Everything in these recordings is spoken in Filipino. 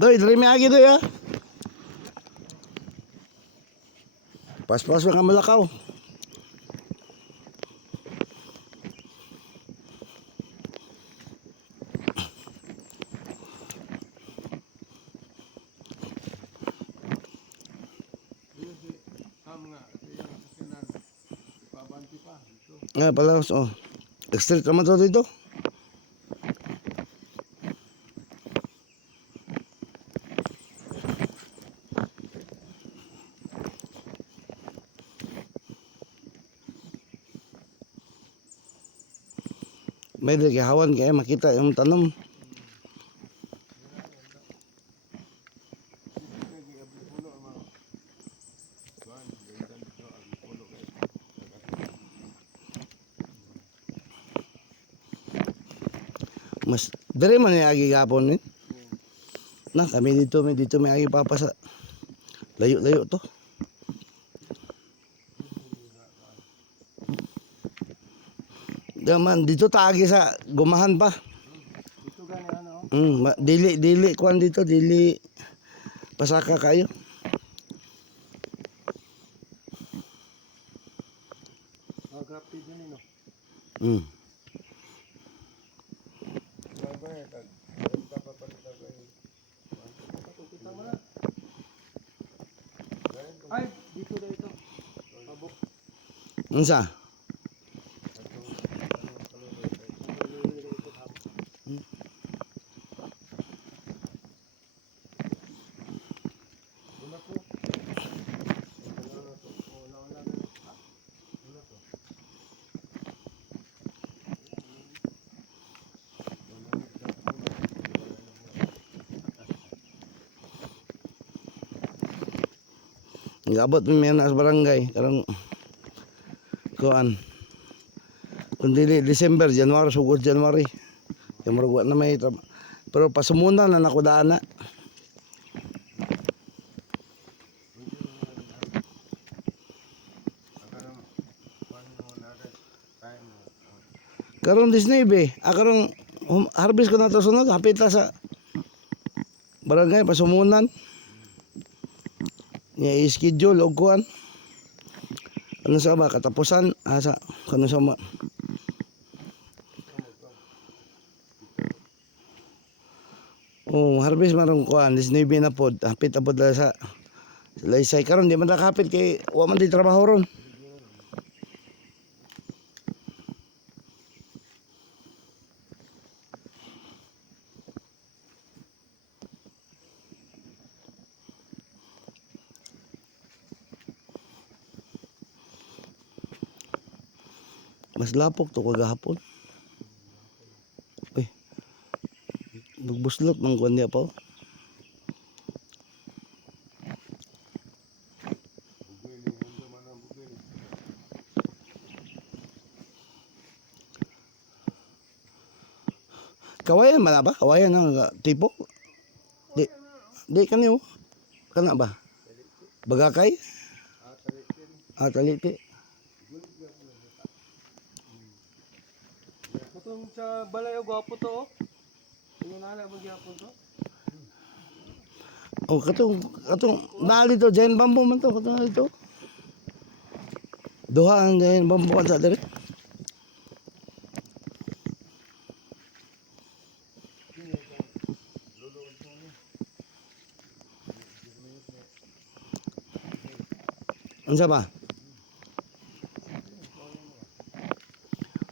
Doy, dari may agi doy ha. Pas-pas ka malakaw. Nga pala, oh. Extra naman to dito. May hawan kaya makita yung tanong. Mas dari man yung agi gapon eh. Na kami dito may agi papasa. Layo-layo to. Daman dito taagi sa gumahan pa. Dito gani ano? Dili kuan dito, dili pasaka kayo. Oh, grafted yun no. Mm. Ay, dito na ito. Pabok. Unsa? Gabot mi na sa barangay karong kuan. Kung dili December, January, sugod January. Kaya marugwa na may pero pasumuna na nakudaan na. Karong 19, karong harvest ko na to sunod, hapit ta sa barangay pasumunan. Nya i-schedule og kuan. Ano sa ba katapusan asa kano sa ma. Oh, harvest marong kuan 19 na pod, hapit na pod sa Laysay karon di man nakapit kay wa man di trabaho ron. Mas lapok to kagahapon. Uy, nagbuslot man kuan niya pa. Kawayan man na ba? Kawayan ang tipo? Di, di kaniyo. Kana ba? Bagakay? Taliti. Katong sa balay o gwapo to oh. Tingnan na mo gyapon to. Oh, katong naali to giant bamboo man to, katong naali to. Duha ang giant bamboo kan sa diri. Unsa ba?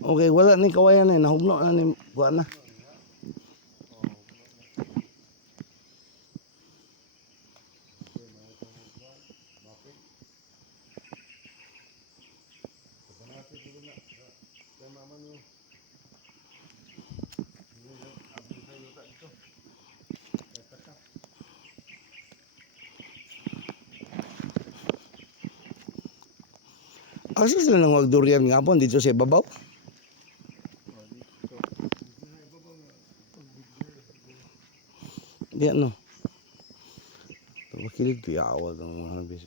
Okay, wala ni kawayan na nahugno na ni kuan na. Asa sila nang wag durian nga po dito sa ibabaw? Di ano. Wakilig to yawa ng mga habis.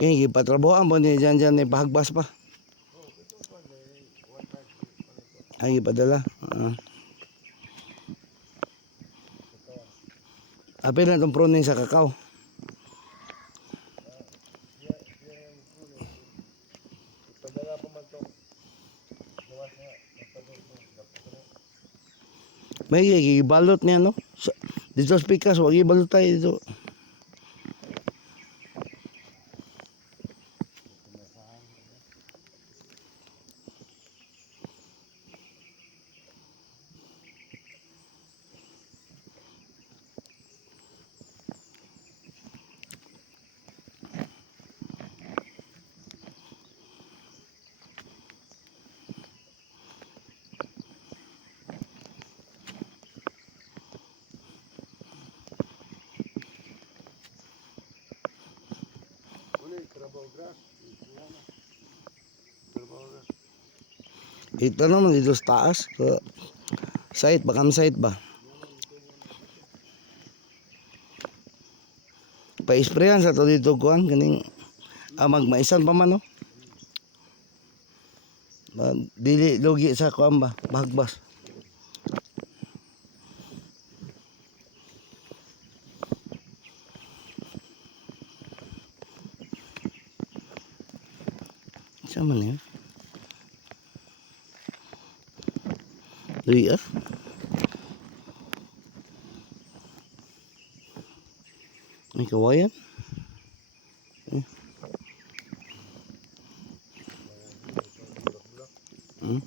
Ngayon, ipatrabuhan po niya dyan ni pahagbas pa. Ay, ipadala. Apil na itong pruning sa kakao. Padala pa man to. May ibalot niya, no? Dito sa pikas, wag ibalot tayo dito. Ito naman dito sa taas. Site ba? Campsite ba? Pa-sprayan sa to dito kuan kaning magmaisan pa man no. Dili logi sa kuan ba? Bahagbas. Sa man yun? Dui ah. May kawayan. Hmm?